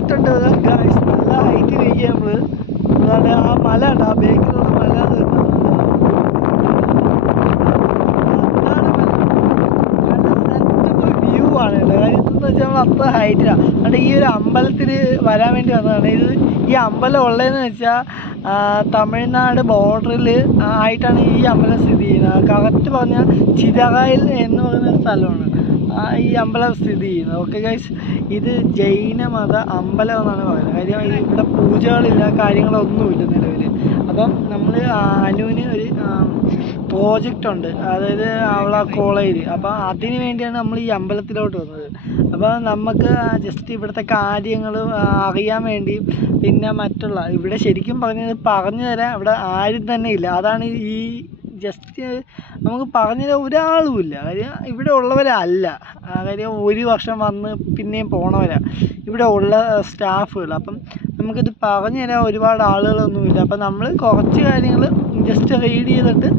കാറ്റുണ്ട് ഗൈസ്, നല്ല ഹൈറ്റ് കഴിക്കുക നമ്മള്. അതാണ് ആ മല ഉണ്ട്, ആ ബേക്കിലുള്ള മല വ്യൂ ആണ് കേട്ടോ. കാര്യം എന്ന് വെച്ചാൽ നമ്മൾ അത്ര ഹൈറ്റിലാണ്. അതുകൊണ്ട് ഈ ഒരു അമ്പലത്തിൽ വരാൻ വേണ്ടി വന്നതാണ്. ഈ അമ്പലം ഉള്ളതെന്ന് വെച്ചാൽ തമിഴ്നാട് ബോർഡറിൽ ആയിട്ടാണ് ഈ അമ്പലം സ്ഥിതി ചെയ്യുന്നത്. കറക്റ്റ് പറഞ്ഞാൽ ചിതകായൽ എന്ന് പറയുന്ന സ്ഥലമാണ് ഈ അമ്പലം സ്ഥിതി ചെയ്യുന്നത്. ഓക്കെ ഗൈസ്, ഇത് ജൈനമത അമ്പലം എന്നാണ് പറയുന്നത്. കാര്യം ഇവിടെ പൂജകളില്ല, കാര്യങ്ങളൊന്നുമില്ല നിലവിൽ. അപ്പം നമ്മൾ അനുവിന് ഒരു പ്രോജക്റ്റ് ഉണ്ട്, അതായത് അവളെ കോളേജിൽ. അപ്പം അതിന് വേണ്ടിയാണ് നമ്മൾ ഈ അമ്പലത്തിലോട്ട് വന്നത്. അപ്പോൾ നമുക്ക് ജസ്റ്റ് ഇവിടുത്തെ കാര്യങ്ങൾ അറിയാൻ വേണ്ടി, പിന്നെ മറ്റുള്ള ഇവിടെ ശരിക്കും പറഞ്ഞു തരാൻ ഇവിടെ ആരും തന്നെ ഇല്ല. അതാണ് ഈ ജസ്റ്റ് നമുക്ക് പറഞ്ഞു തരാൻ ഒരാളുമില്ല. കാര്യം ഇവിടെ ഉള്ളവരല്ല. കാര്യം ഒരു വർഷം വന്ന് പിന്നെയും പോണവരാ ഇവിടെ ഉള്ള സ്റ്റാഫുകൾ. അപ്പം നമുക്കിത് പറഞ്ഞു തരാൻ ഒരുപാട് ആളുകളൊന്നുമില്ല. അപ്പം നമ്മൾ കുറച്ച് കാര്യങ്ങൾ ജസ്റ്റ് റീഡ് ചെയ്തിട്ട്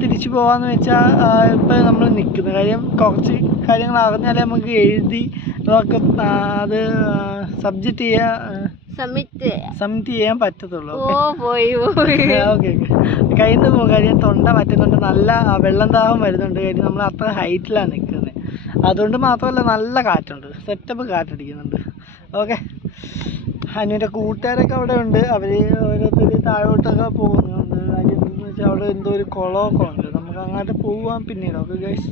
തിരിച്ചു പോകാമെന്ന് വെച്ചാൽ ഇപ്പം നമ്മൾ നിൽക്കുന്നത്. കാര്യം കുറച്ച് കാര്യങ്ങൾ അറിഞ്ഞാലേ നമുക്ക് എഴുതി അതൊക്കെ അത് സബ്ജക്റ്റ് സബ്മിറ്റ് ചെയ്യാൻ പറ്റത്തുള്ളൂ. ഓക്കെ കയ്യിൽ നിന്ന് പോകും. കാര്യം തൊണ്ട പറ്റുന്നുണ്ട്, നല്ല വെള്ളം ദാഹം വരുന്നുണ്ട്. കാര്യം നമ്മൾ അത്ര ഹൈറ്റിലാണ് നിൽക്കുന്നത്. അതുകൊണ്ട് മാത്രമല്ല നല്ല കാറ്റുണ്ട്, സെറ്റപ്പ് കാറ്റടിക്കുന്നുണ്ട്. ഓക്കെ, അനുവിൻ്റെ കൂട്ടുകാരൊക്കെ അവിടെ ഉണ്ട്. അവർ ഓരോരുത്തർ താഴോട്ടൊക്കെ പോകുന്നുണ്ട്. കാര്യം എന്താണെന്ന് വെച്ചാൽ അവിടെ എന്തോ ഒരു കുളമൊക്കെ ഉണ്ട്. നമുക്ക് അങ്ങോട്ട് പോവാം പിന്നീട്. Okay guys.